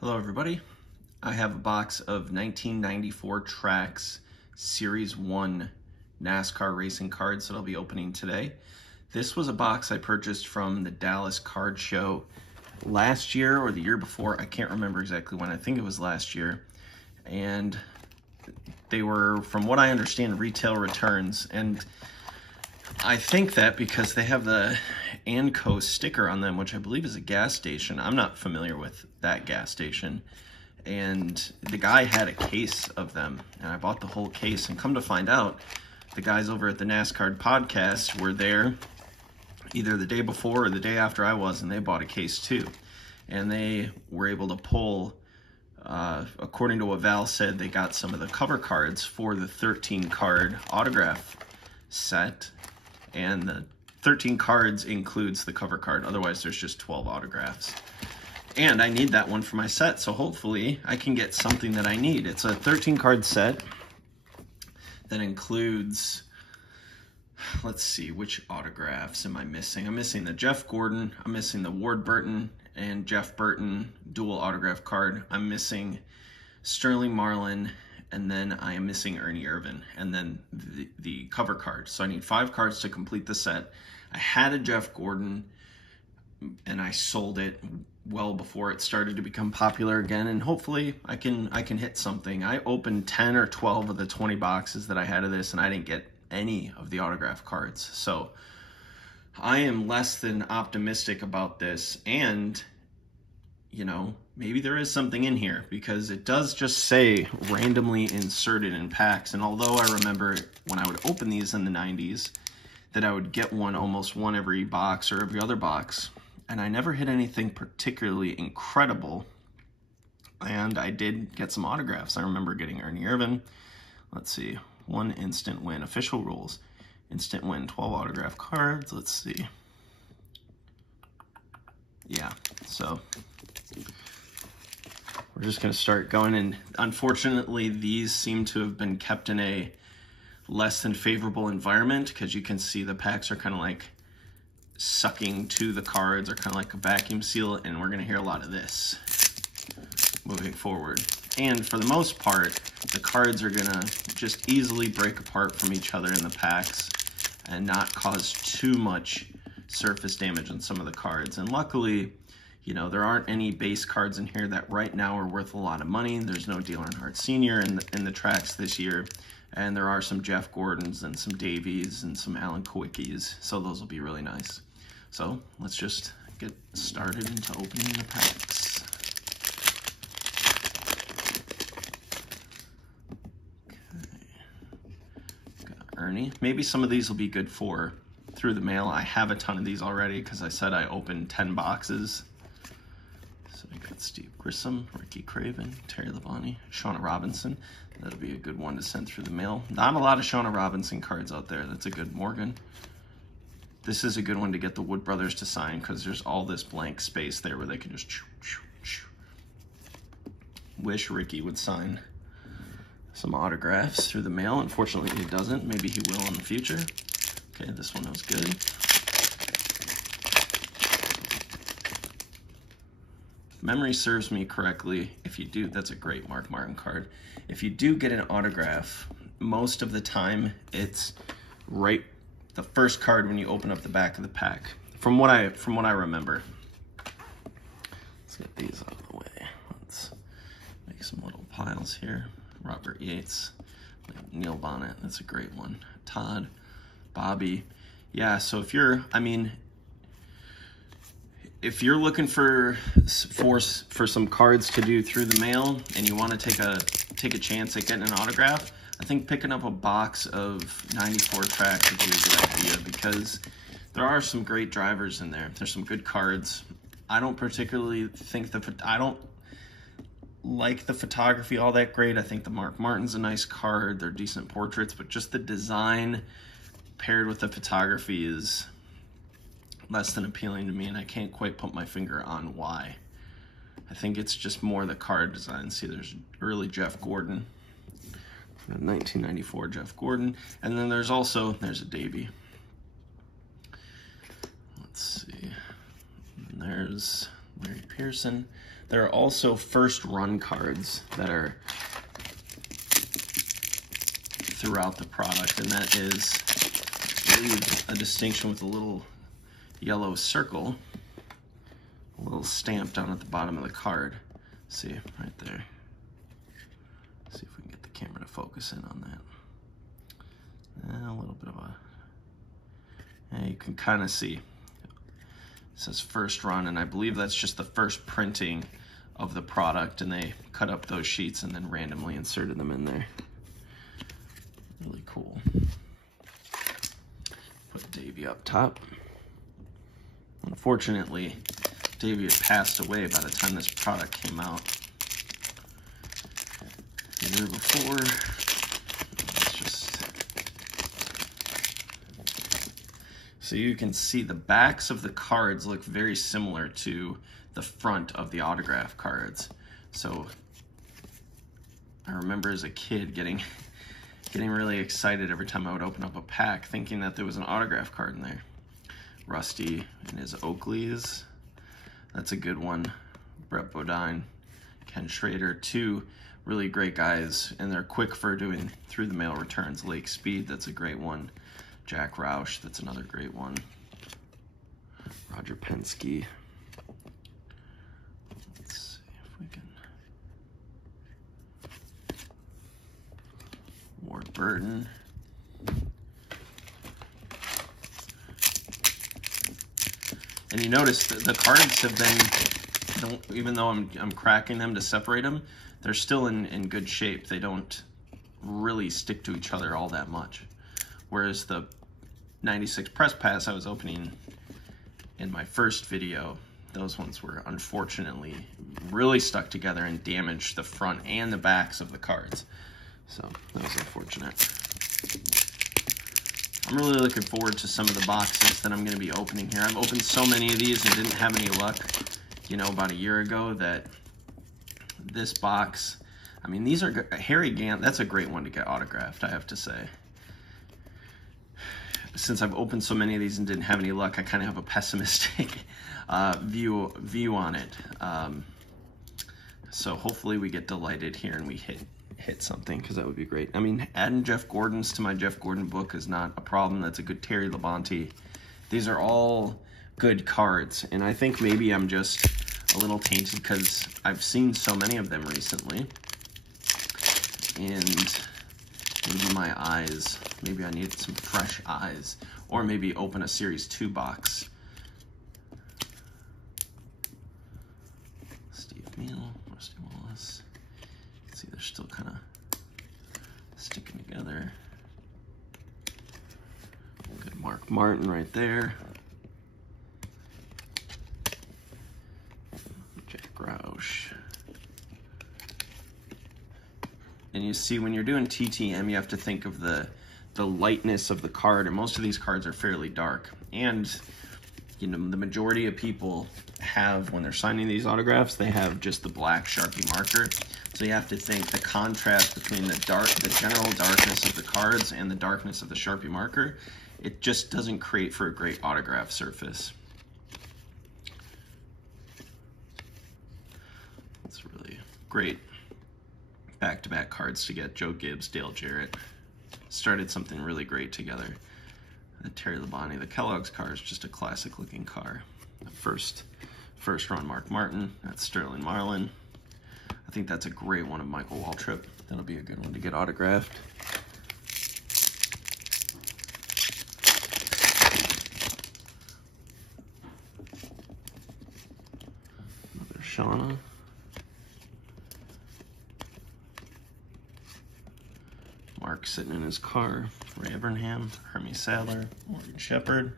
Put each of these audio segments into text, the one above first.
Hello everybody. I have a box of 1994 Traks Series 1 NASCAR Racing cards that I'll be opening today. This was a box I purchased from the Dallas Card Show last year or the year before. I can't remember exactly when. I think it was last year. And they were, from what I understand, retail returns. And I think that because they have the ANCO sticker on them, which I believe is a gas station. I'm not familiar with that gas station. And the guy had a case of them, and I bought the whole case. And come to find out, the guys over at the NASCAR podcast were there either the day before or the day after I was, and they bought a case too. And they were able to pull, according to what Val said, they got some of the cover cards for the 13 card autograph set. And the 13 cards includes the cover card. Otherwise, there's just 12 autographs. And I need that one for my set, so hopefully I can get something that I need. It's a 13 card set that includes, let's see, which autographs am I missing? I'm missing the Jeff Gordon, I'm missing the Ward Burton and Jeff Burton dual autograph card. I'm missing Sterling Marlin, and then I am missing Ernie Irvan, and then the cover card. So I need 5 cards to complete the set. I had a Jeff Gordon, and I sold it well before it started to become popular again, and hopefully I can hit something. I opened 10 or 12 of the 20 boxes that I had of this, and I didn't get any of the autograph cards. So I am less than optimistic about this, and you know, maybe there is something in here, because it does just say randomly inserted in packs. And although I remember when I would open these in the 90s that I would get almost one every box or every other box, and I never hit anything particularly incredible. And I did get some autographs. I remember getting Ernie Irvan. Let's see, 1 instant win, official rules. Instant win, 12 autograph cards. Let's see. Yeah, so we're just going to start going, and unfortunately these seem to have been kept in a less than favorable environment, because you can see the packs are kind of like sucking to the cards, or kind of like a vacuum seal, and we're going to hear a lot of this moving forward. And for the most part, the cards are going to just easily break apart from each other in the packs and not cause too much surface damage on some of the cards. And luckily, you know, there aren't any base cards in here that right now are worth a lot of money. There's no Dale Earnhardt Sr. in the Traks this year, and there are some Jeff Gordons and some Davies and some Alan Kowicki's, so those will be really nice. So let's just get started into opening the packs. Okay, got Ernie. Maybe some of these will be good for through the mail. I have a ton of these already because I said I opened 10 boxes. So I got Steve Grissom, Ricky Craven, Terry Labonte, Shauna Robinson. That'll be a good one to send through the mail. Not a lot of Shauna Robinson cards out there. That's a good Morgan. This is a good one to get the Wood Brothers to sign, because there's all this blank space there where they can just wish Ricky would sign some autographs through the mail. Unfortunately, he doesn't. Maybe he will in the future. Okay, this one was good. If memory serves me correctly, if you do, that's a great Mark Martin card. If you do get an autograph, most of the time it's right the first card when you open up the back of the pack. From what I remember. Let's get these out of the way. Let's make some little piles here. Robert Yates, Neil Bonnet, that's a great one. Todd, Bobby. Yeah, so if you're, I mean, if you're looking for some cards to do through the mail, and you want to take a chance at getting an autograph, I think picking up a box of 94 Traks would be a good idea, because there are some great drivers in there. There's some good cards. I don't particularly think I don't like the photography all that great. I think the Mark Martin's a nice card. They're decent portraits, but just the design paired with the photography is less than appealing to me, and I can't quite put my finger on why. I think it's just more the card design. See, there's early Jeff Gordon, 1994 Jeff Gordon, and then there's a Davey. Let's see, and there's Larry Pearson. There are also first run cards that are throughout the product, and that is, I believe, a distinction with a little yellow circle, a little stamp down at the bottom of the card. See, right there. See if we can get the camera to focus in on that. A little bit of a, yeah, you can kind of see. It says first run, and I believe that's just the first printing of the product, and they cut up those sheets and then randomly inserted them in there. Really cool. Put Davey up top. Unfortunately, Davey had passed away by the time this product came out. The year before, let's just... So you can see the backs of the cards look very similar to the front of the autograph cards. So I remember as a kid getting really excited every time I would open up a pack, thinking that there was an autograph card in there. Rusty and his Oakleys, that's a good one. Brett Bodine, Ken Schrader, two really great guys, and they're quick for doing through the mail returns. Lake Speed, that's a great one. Jack Roush, that's another great one. Roger Penske. Let's see if we can. Ward Burton. And you notice that the cards have been, even though I'm cracking them to separate them, they're still in good shape. They don't really stick to each other all that much. Whereas the 96 Press Pass I was opening in my first video, those ones were unfortunately really stuck together and damaged the front and the backs of the cards. So that was unfortunate. I'm really looking forward to some of the boxes that I'm going to be opening here. I've opened so many of these and didn't have any luck, you know, about a year ago, that this box, I mean, these are, Harry Gant, that's a great one to get autographed, I have to say. Since I've opened so many of these and didn't have any luck, I kind of have a pessimistic view on it. So hopefully we get delighted here and we hit something, because that would be great. I mean, adding Jeff Gordon's to my Jeff Gordon book is not a problem. That's a good Terry Labonte. These are all good cards, and I think maybe I'm just a little tainted because I've seen so many of them recently, and maybe my eyes, maybe I need some fresh eyes, or maybe open a Series 2 box. Steve Neal, Rusty Wallace. See, they're still kind of sticking together. Good Mark Martin right there. Jack Roush. And you see, when you're doing TTM, you have to think of the lightness of the card, and most of these cards are fairly dark. And you know, the majority of people have, when they're signing these autographs, they have just the black Sharpie marker. So you have to think the contrast between the general darkness of the cards and the darkness of the Sharpie marker. It just doesn't create for a great autograph surface. It's really great back-to-back cards to get. Joe Gibbs, Dale Jarrett started something really great together. The Terry Labonte, the Kellogg's car is just a classic looking car. The first run Mark Martin, that's Sterling Marlin. I think that's a great one of Michael Waltrip. That'll be a good one to get autographed. Another Shauna. Mark sitting in his car. Ray Evernham, Hermie Sadler, Morgan Shepherd.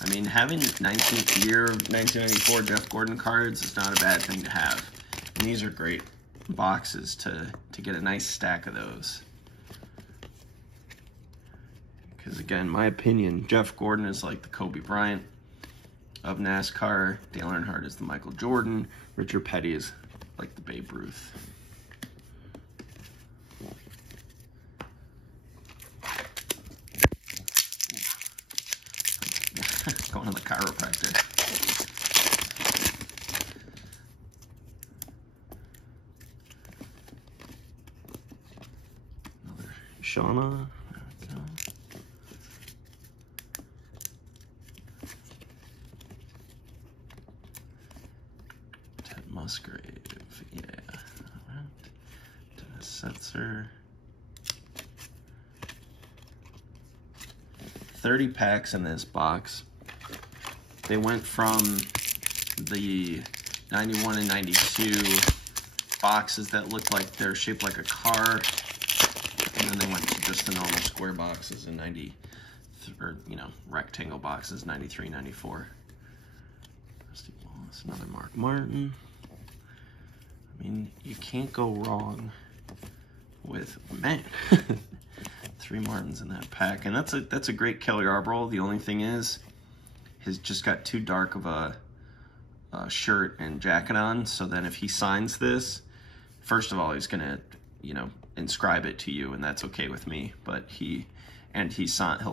I mean, having 19th year 1994 Jeff Gordon cards is not a bad thing to have. And these are great boxes to get a nice stack of those. Because again, my opinion, Jeff Gordon is like the Kobe Bryant of NASCAR. Dale Earnhardt is the Michael Jordan. Richard Petty is like the Babe Ruth. Going in the car. chiropractor. Another Shauna. Okay. Ted Musgrave. Yeah. All right. Dennis Setzer. 30 packs in this box. They went from the 91 and 92 boxes that looked like they're shaped like a car, and then they went to just the normal square boxes in 90, or you know, rectangle boxes, 93, 94. Rusty Wallace, another Mark Martin. I mean, you can't go wrong with, man. 3 Martins in that pack, and that's a great Kelly Yarborough. The only thing is, he's just got too dark of a shirt and jacket on. So then, if he signs this, first of all, he's gonna, you know, inscribe it to you, and that's okay with me. But he'll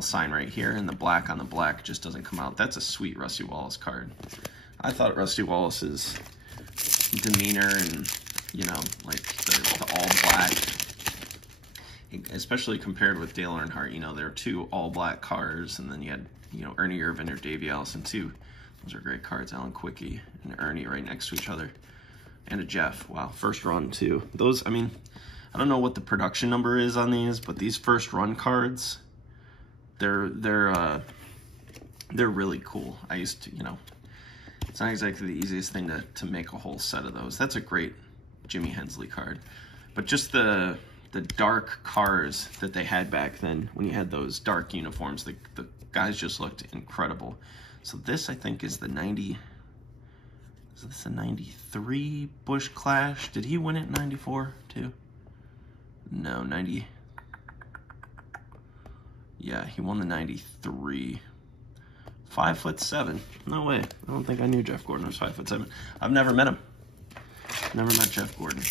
sign right here, and the black on the black just doesn't come out. That's a sweet Rusty Wallace card. I thought Rusty Wallace's demeanor and, you know, like the all black, especially compared with Dale Earnhardt, you know, there are 2 all-black cars, and then you had, you know, Ernie Irvan or Davey Allison too. Those are great cards. Alan Quickie and Ernie right next to each other, and a Jeff. Wow, first run too. Those, I mean, I don't know what the production number is on these, but these first run cards, they're really cool. I used to, you know, it's not exactly the easiest thing to make a whole set of those. That's a great Jimmy Hensley card, but just the dark cars that they had back then, when you had those dark uniforms, the guys just looked incredible. So this, I think, is the 90, is this a 93 Busch Clash? Did he win it in 94 too? No, 90. Yeah, he won the 93. 5'7". No way. I don't think I knew Jeff Gordon was 5'7". I've never met him. Never met Jeff Gordon.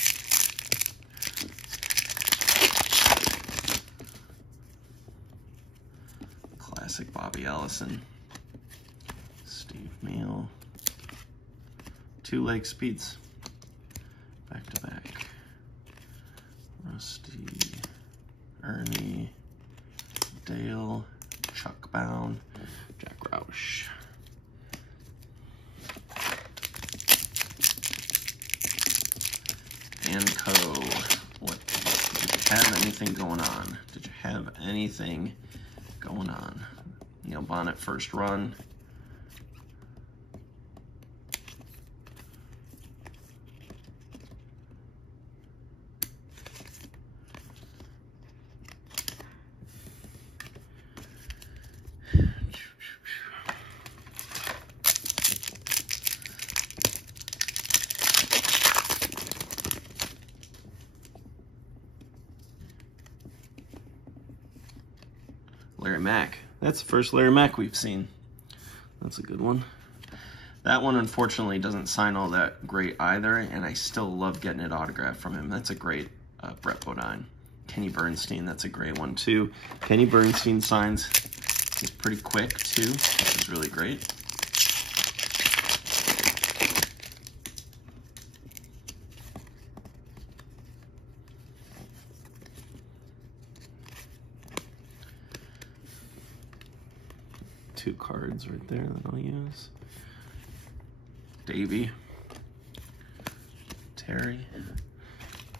Classic Bobby Ellison. Steve Meal. 2 Lake Speeds. Back to back. Rusty. Ernie. Dale. Chuck Bound. Jack Roush. And Co. What? Did you have anything going on? Did you have anything going on? Neil Bonnet first run. Larry Mack. That's the first Larry Mack we've seen. That's a good one. That one, unfortunately, doesn't sign all that great either, and I still love getting it autographed from him. That's a great Brett Bodine. Kenny Bernstein, that's a great one, too. Kenny Bernstein signs. He's pretty quick, too, which is really great. Two cards right there that I'll use. Davey. Terry.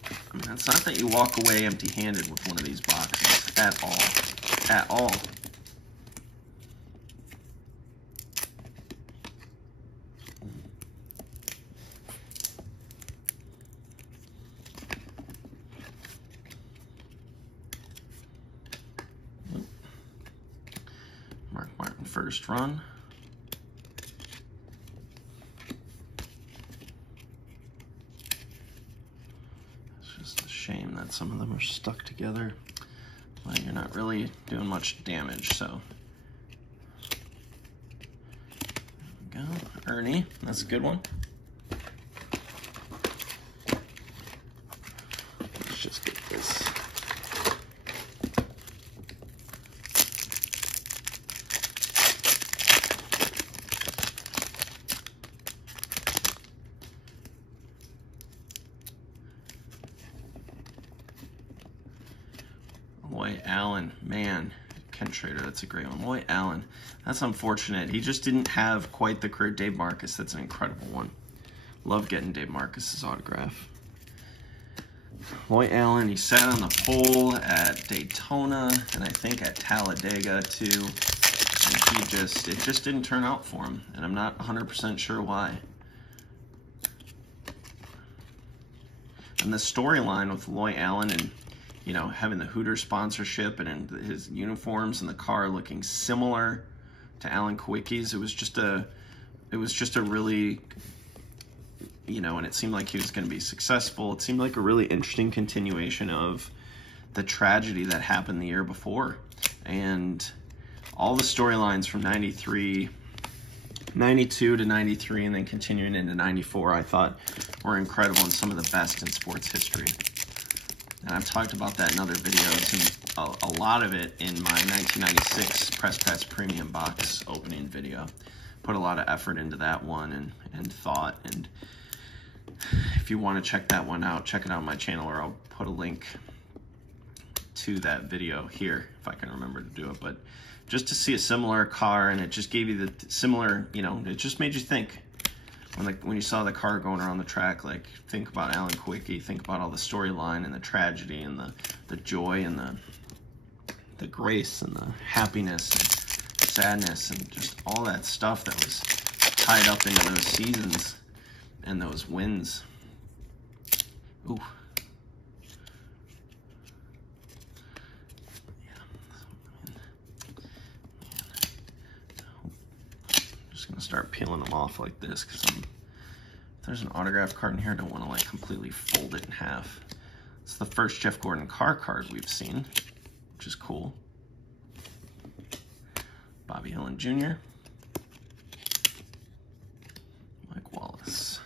I mean, it's not that you walk away empty-handed with one of these boxes at all. At all. Mark Martin first run. It's just a shame that some of them are stuck together. Well, you're not really doing much damage, so. There we go. Ernie, that's a good one. Let's just get this. Lloyd Allen, man, Ken Schrader, that's a great one. Lloyd Allen, that's unfortunate. He just didn't have quite the career. Dave Marcus, that's an incredible one. Love getting Dave Marcus's autograph. Lloyd Allen, he sat on the pole at Daytona and I think at Talladega too. And it just didn't turn out for him. And I'm not 100% sure why. And the storyline with Lloyd Allen and, you know, having the Hooters sponsorship and his uniforms and the car looking similar to Alan Kawicki's, it was just a really, you know, and it seemed like he was going to be successful. It seemed like a really interesting continuation of the tragedy that happened the year before. And all the storylines from 92 to 93 and then continuing into 94, I thought were incredible and some of the best in sports history. And I've talked about that in other videos, and a lot of it in my 1996 Press Pass Premium Box opening video. Put a lot of effort into that one and thought. And if you want to check that one out, check it out on my channel, or I'll put a link to that video here if I can remember to do it. But just to see a similar car, and it just gave you the similar, you know, it just made you think when you saw the car going around the track, like think about Alan Kawicki, think about all the storyline and the tragedy and the joy and the grace and the happiness and sadness and just all that stuff that was tied up into those seasons and those wins. Ooh. Gonna start peeling them off like this because if there's an autograph card in here, I don't want to like completely fold it in half. It's the first Jeff Gordon car card we've seen, which is cool. Bobby Hillin Jr. Mike Wallace.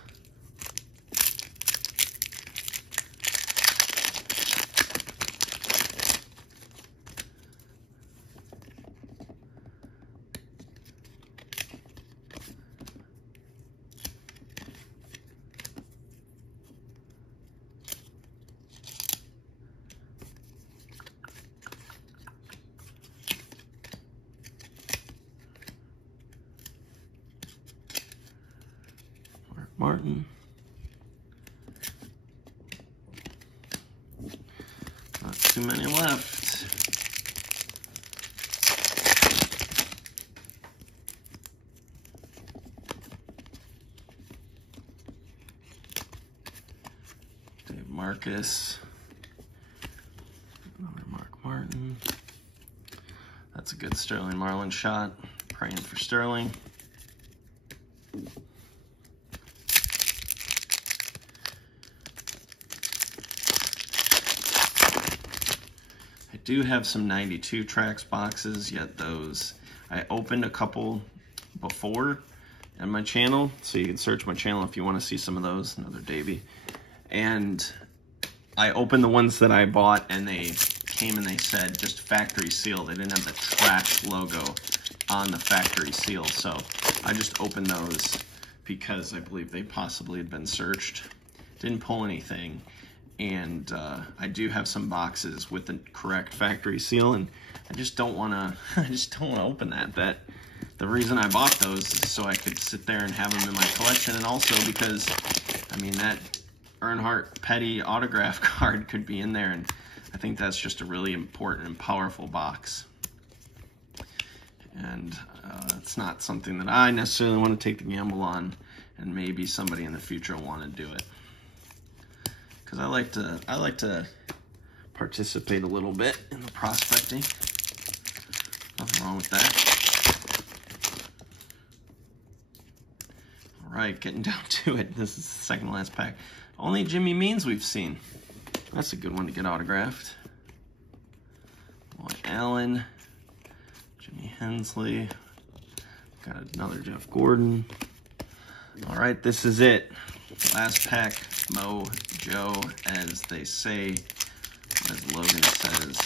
Martin. Not too many left. Dave Marcus. Another Mark Martin. That's a good Sterling Marlin shot. Praying for Sterling. Do have some 92 Traks boxes, yet those I opened a couple before on my channel, so you can search my channel if you want to see some of those. Another Davey. And I opened the ones that I bought and they came and they said just factory seal. They didn't have the Traks logo on the factory seal, so I just opened those because I believe they possibly had been searched. Didn't pull anything. And I do have some boxes with the correct factory seal, and I just don't want to open that. The reason I bought those is so I could sit there and have them in my collection, and also because, I mean, that Earnhardt Petty autograph card could be in there, and I think that's just a really important and powerful box. And it's not something that I necessarily want to take the gamble on, and maybe somebody in the future will want to do it. Because I like to participate a little bit in the prospecting. Nothing wrong with that. All right, getting down to it. This is the second to last pack. Only Jimmy Means we've seen. That's a good one to get autographed. Lloyd Allen, Jimmy Hensley. Got another Jeff Gordon. All right, this is it. Last pack, Mojo, as they say, as Logan says.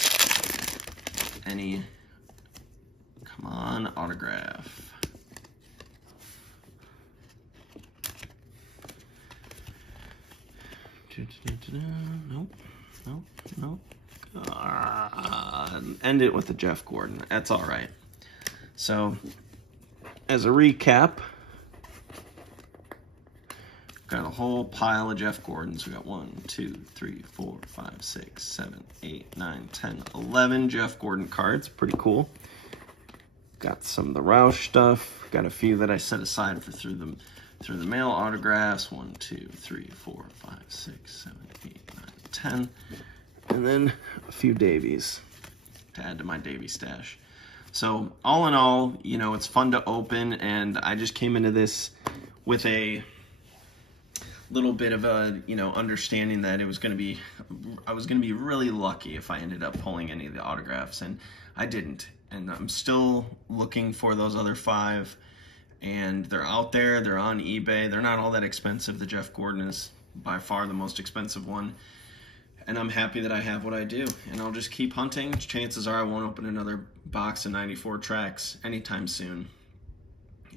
Any, come on, autograph. Nope, nope, nope. End it with a Jeff Gordon. That's all right. So, as a recap, got a whole pile of Jeff Gordons. We got 1, 2, 3, 4, 5, 6, 7, 8, 9, 10, 11 Jeff Gordon cards. Pretty cool. Got some of the Roush stuff. Got a few that I set aside for through the mail autographs. 1, 2, 3, 4, 5, 6, 7, 8, 9, 10. And then a few Davies to add to my Davy stash. So all in all, you know, it's fun to open, and I just came into this with a little bit of a, you know, understanding that I was going to be really lucky if I ended up pulling any of the autographs, and I didn't. And I'm still looking for those other 5, and they're out there. They're on eBay. They're not all that expensive. The Jeff Gordon is by far the most expensive one. And I'm happy that I have what I do, and I'll just keep hunting. Chances are I won't open another box of 94 Traks anytime soon.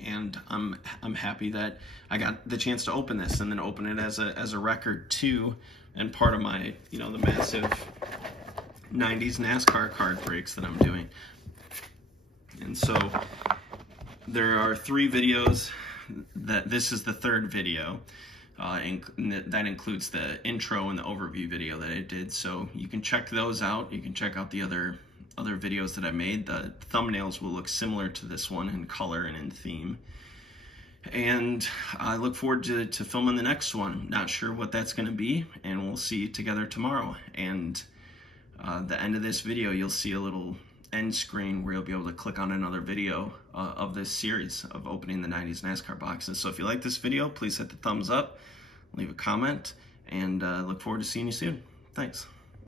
And I'm happy that I got the chance to open this, and then open it as a record too, and part of my, you know, the massive 90s NASCAR card breaks that I'm doing. And so there are 3 videos. This is the 3rd video. That includes the intro and the overview video that I did, so you can check those out. You can check out the other videos that I made. The thumbnails will look similar to this one in color and in theme. And I look forward to filming the next one. Not sure what that's going to be, and we'll see you together tomorrow. And the end of this video, you'll see a little end screen where you'll be able to click on another video of this series of opening the 90s NASCAR boxes. So if you like this video, please hit the thumbs up, leave a comment, and look forward to seeing you soon. Thanks.